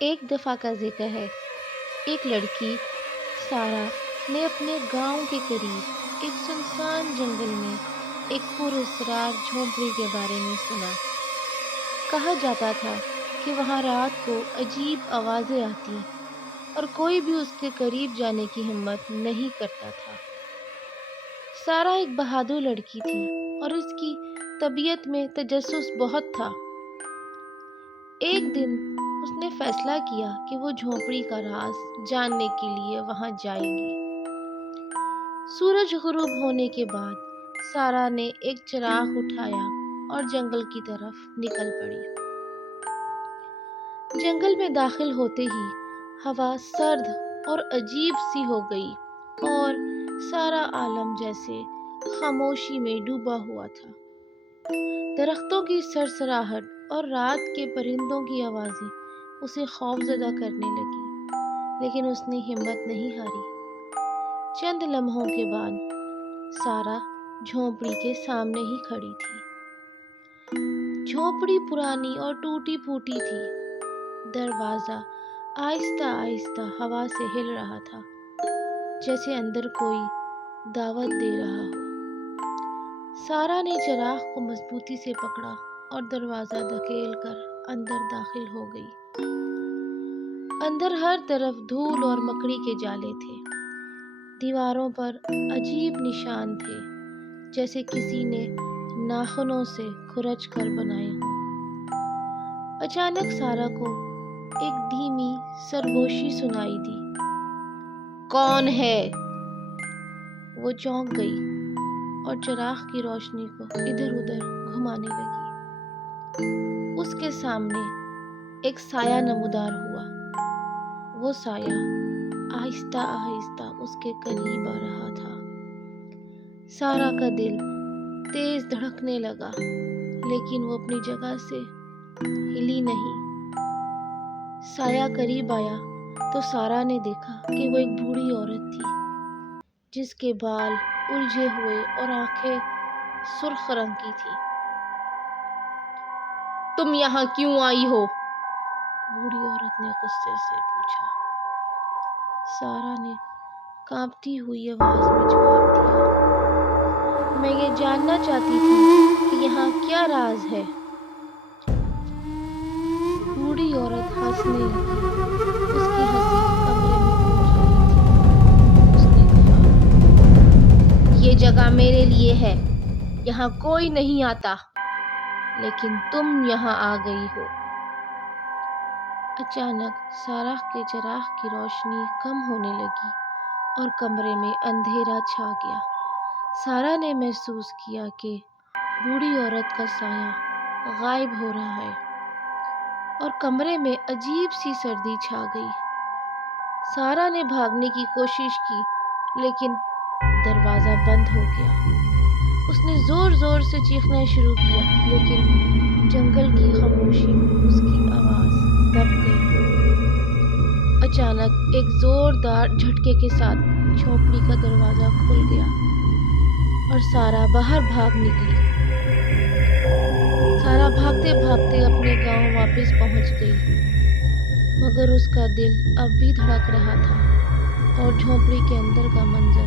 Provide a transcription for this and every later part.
ایک دفعہ کا ذکر ہے، ایک لڑکی سارا نے اپنے گاؤں کے قریب ایک سنسان جنگل میں ایک پراسرار جھونپڑی کے بارے میں سنا۔ کہا جاتا تھا کہ وہاں رات کو عجیب آوازیں آتی اور کوئی بھی اس کے قریب جانے کی ہمت نہیں کرتا تھا۔ سارا ایک بہادر لڑکی تھی اور اس کی طبیعت میں تجسس بہت تھا۔ ایک دن اس نے فیصلہ کیا کہ وہ جھونپڑی کا راز جاننے کے لیے وہاں جائے گی۔ سورج غروب ہونے کے بعد سارا نے ایک چراغ اٹھایا اور جنگل کی طرف نکل پڑی۔ جنگل میں داخل ہوتے ہی ہوا سرد اور عجیب سی ہو گئی اور سارا عالم جیسے خاموشی میں ڈوبا ہوا تھا۔ درختوں کی سرسراہٹ اور رات کے پرندوں کی آوازیں اسے خوفزدہ کرنے لگی، لیکن اس نے ہمت نہیں ہاری۔ چند لمحوں کے بعد سارا جھونپڑی کے سامنے ہی کھڑی تھی۔ جھونپڑی پرانی اور ٹوٹی پھوٹی تھی۔ دروازہ آہستہ آہستہ ہوا سے ہل رہا تھا، جیسے اندر کوئی دعوت دے رہا ہو۔ سارا نے چراغ کو مضبوطی سے پکڑا اور دروازہ دھکیل کر اندر داخل ہو گئی۔ اندر ہر طرف دھول اور مکڑی کے جالے تھے۔ دیواروں پر عجیب نشان تھے، جیسے کسی نے ناخنوں سے کھرچ کر بنائے ہوں۔ اچانک سارا کو ایک دھیمی سرگوشی سنائی دی۔ "کون ہے؟" وہ چونک گئی اور چراغ کی روشنی کو ادھر ادھر گھمانے لگی۔ اس کے سامنے ایک سایہ نمودار ہوا۔ وہ سایہ آہستہ آہستہ اس کے قریب آ رہا تھا۔ سارا کا دل تیز دھڑکنے لگا، لیکن وہ اپنی جگہ سے ہلی نہیں۔ سایہ قریب آیا تو سارا نے دیکھا کہ وہ ایک بوڑھی عورت تھی، جس کے بال الجھے ہوئے اور آنکھیں سرخ رنگ کی تھیں۔ "تم یہاں کیوں آئی ہو؟" بوڑھی عورت نے غصے سے پوچھا۔ سارا نے کانپتی ہوئی آواز میں جواب دیا، "میں یہ جاننا چاہتی تھی کہ یہاں کیا راز ہے۔" بوڑھی عورت ہنسنے لگی۔ اس کی ہنسی کمرے میں گونج رہی تھی۔ اس نے کہا، "یہ جگہ میرے لیے ہے، یہاں کوئی نہیں آتا، لیکن تم یہاں آ گئی ہو۔" اچانک سارا کے چراغ کی روشنی کم ہونے لگی اور کمرے میں اندھیرا چھا گیا۔ سارا نے محسوس کیا کہ بوڑھی عورت کا سایہ غائب ہو رہا ہے اور کمرے میں عجیب سی سردی چھا گئی۔ سارا نے بھاگنے کی کوشش کی، لیکن دروازہ بند ہو گیا۔ اس نے زور زور سے چیخنا شروع کیا، لیکن جنگل کی خاموشی میں اس کی آواز دب گئی۔ اچانک ایک زوردار جھٹکے کے ساتھ جھونپڑی کا دروازہ کھل گیا اور سارا باہر بھاگ نکلی۔ سارا بھاگتے بھاگتے اپنے گاؤں واپس پہنچ گئی، مگر اس کا دل اب بھی دھڑک رہا تھا اور جھونپڑی کے اندر کا منظر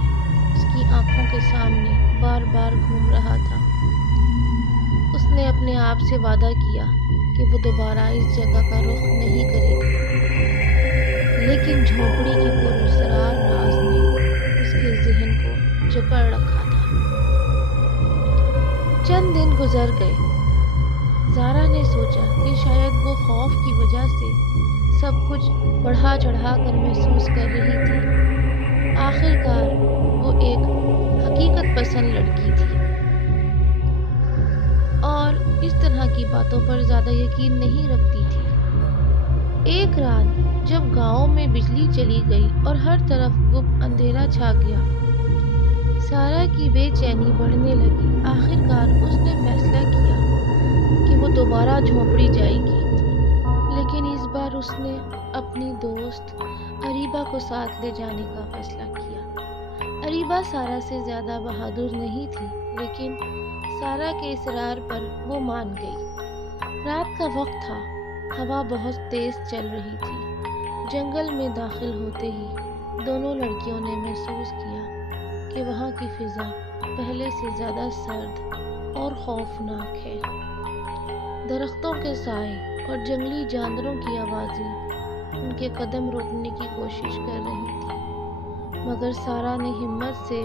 اس کی آنکھوں کے سامنے بار بار گھوم رہا تھا۔ اس نے اپنے آپ سے وعدہ کیا کہ وہ دوبارہ اس جگہ کا رخ نہیں کرے گی، لیکن جھونپڑی کی پراسرار راز نے اس کے ذہن کو جکڑ رکھا تھا۔ چند دن گزر گئے۔ سارا نے سوچا کہ شاید وہ خوف کی وجہ سے سب کچھ بڑھا چڑھا کر محسوس کر رہی تھی۔ آخرکار وہ ایک حقیقت پسند لڑکی تھی اور اس طرح کی باتوں پر زیادہ یقین نہیں رکھتی تھی۔ ایک رات جب گاؤں میں بجلی چلی گئی اور ہر طرف گپ اندھیرا چھا گیا، سارا کی بے چینی بڑھنے لگی۔ آخرکار اس نے فیصلہ کیا کہ وہ دوبارہ جھونپڑی جائے گی، لیکن اس بار اس نے اپنی دوست اریبہ کو ساتھ لے جانے کا فیصلہ کیا۔ اریبہ سارا سے زیادہ بہادر نہیں تھی، لیکن سارا کے اصرار پر وہ مان گئی۔ رات کا وقت تھا ہوا بہت تیز چل رہی تھی۔ جنگل میں داخل ہوتے ہی دونوں لڑکیوں نے محسوس کیا کہ وہاں کی فضا پہلے سے زیادہ سرد اور خوفناک ہے۔ درختوں کے سائے اور جنگلی جانوروں کی آوازیں ان کے قدم روکنے کی کوشش کر رہی تھی، مگر سارا نے ہمت سے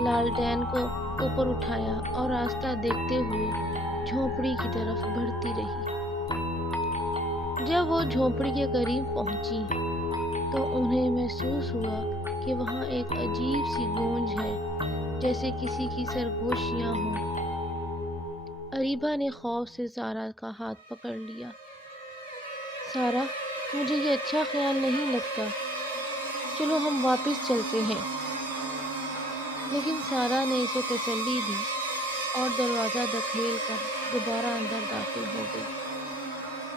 لالٹین کو اوپر اٹھایا اور راستہ دیکھتے ہوئے جھونپڑی کی طرف بڑھتی رہی۔ جب وہ جھونپڑی کے قریب پہنچی تو انہیں محسوس ہوا کہ وہاں ایک عجیب سی گونج ہے، جیسے کسی کی سرگوشیاں ہوں۔ اریبا نے خوف سے سارا کا ہاتھ پکڑ لیا۔ سارا، مجھے یہ اچھا خیال نہیں لگتا، چلو ہم واپس چلتے ہیں۔ لیکن سارا نے اسے تسلی دی اور دروازہ دھکیل کر دوبارہ اندر داخل ہو گئی۔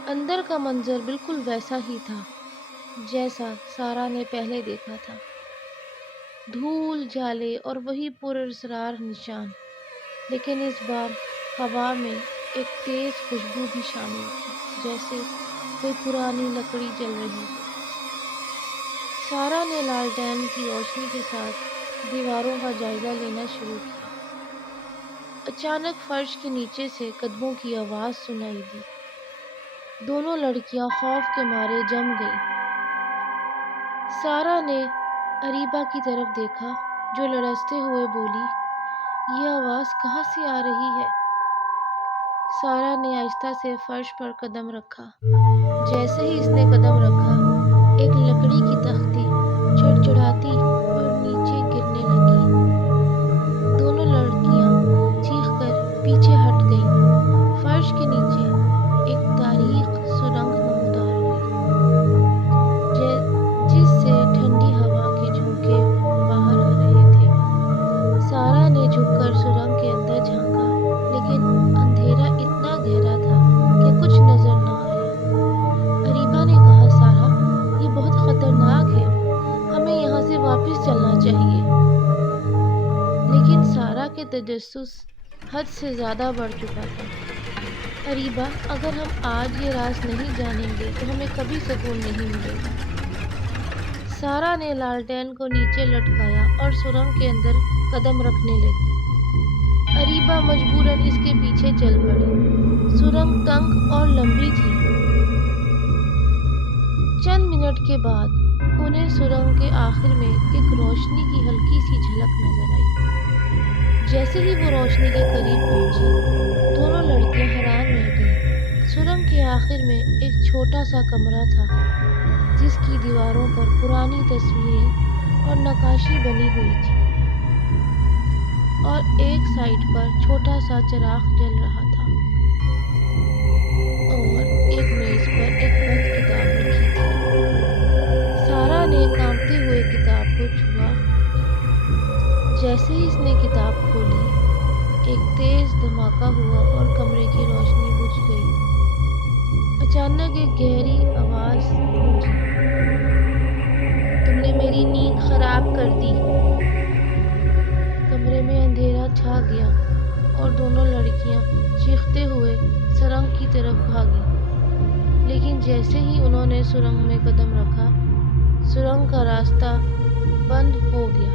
اندر کا منظر بالکل ویسا ہی تھا جیسا سارا نے پہلے دیکھا تھا، دھول، جالے اور وہی پراسرار نشان، لیکن اس بار ہوا میں ایک تیز خوشبو بھی شامل تھی، جیسے کوئی پرانی لکڑی جل رہی ہو۔ سارا نے لالٹین کی روشنی کے ساتھ دیواروں کا جائزہ لینا شروع کیا۔ اچانک فرش کے نیچے سے قدموں کی آواز سنائی دی۔ دونوں لڑکیاں خوف کے مارے جم گئیں۔ سارا نے اریبا کی طرف دیکھا جو لرزتے ہوئے بولی، یہ آواز کہاں سے آ رہی ہے؟ سارا نے آہستہ سے فرش پر قدم رکھا۔ جیسے ہی اس نے قدم رکھا، ایک لکڑی کی تختی چڑچڑاتی اور نیچے گرنے لگی۔ دونوں لڑکیاں چیخ کر پیچھے ہٹ گئیں۔ فرش کے نیچے ایک تاریک سرنگ نمودار ہوئی، جس سے ٹھنڈی ہوا کے جھونکے باہر آ رہے تھے۔ سارا نے جھک کر سرنگ کے اندر جھانکا، لیکن اندھیرا اتنا گہرا تھا کہ کچھ نظر نہ آیا۔ اریبا نے کہا، سارا، یہ بہت خطرناک ہے، ہمیں یہاں سے واپس چلنا چاہیے۔ لیکن سارا کے تجسس حد سے زیادہ بڑھ چکا تھا۔ اریبا، اگر ہم آج یہ راز نہیں جانیں گے تو ہمیں کبھی سکون نہیں ملے گا۔ سارا نے لالٹین کو نیچے لٹکایا اور سرنگ کے اندر قدم رکھنے لگی۔ اریبا مجبوراً اس کے پیچھے چل پڑی۔ سرنگ تنگ اور لمبی تھی۔ چند منٹ کے بعد انہیں سرنگ کے آخر میں ایک روشنی کی ہلکی سی جھلک نظر آئی۔ جیسے ہی وہ روشنی کے قریب پہنچی، دونوں لڑکیاں حیران رہ گئیں۔ سرنگ کے آخر میں ایک چھوٹا سا کمرہ تھا، جس کی دیواروں پر پرانی تصویریں اور نقاشی بنی ہوئی تھی، اور ایک سائڈ پر چھوٹا سا چراغ جل رہا تھا، اور ایک میز پر ایک بند کتاب رکھی تھی۔ سارا نے کانپتے ہوئے کتاب کو چھوا۔ جیسے ہی اس نے کتاب کھولی، ایک تیز دھماکہ ہوا اور کمرے کی روشنی بجھ گئی۔ اچانک ایک گہری آواز گونجی، تم نے میری نیند خراب کر دی۔ کمرے میں اندھیرا چھا گیا اور دونوں لڑکیاں چیختے ہوئے سرنگ کی طرف بھاگیں، لیکن جیسے ہی انہوں نے سرنگ میں قدم رکھا، سرنگ کا راستہ بند ہو گیا۔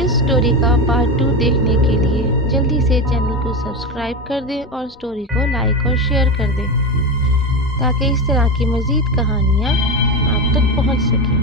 اس سٹوری کا پارٹ 2 دیکھنے کے لیے جلدی سے چینل کو سبسکرائب کر دیں اور سٹوری کو لائک اور شیئر کر دیں، تاکہ اس طرح کی مزید کہانیاں آپ تک پہنچ سکیں۔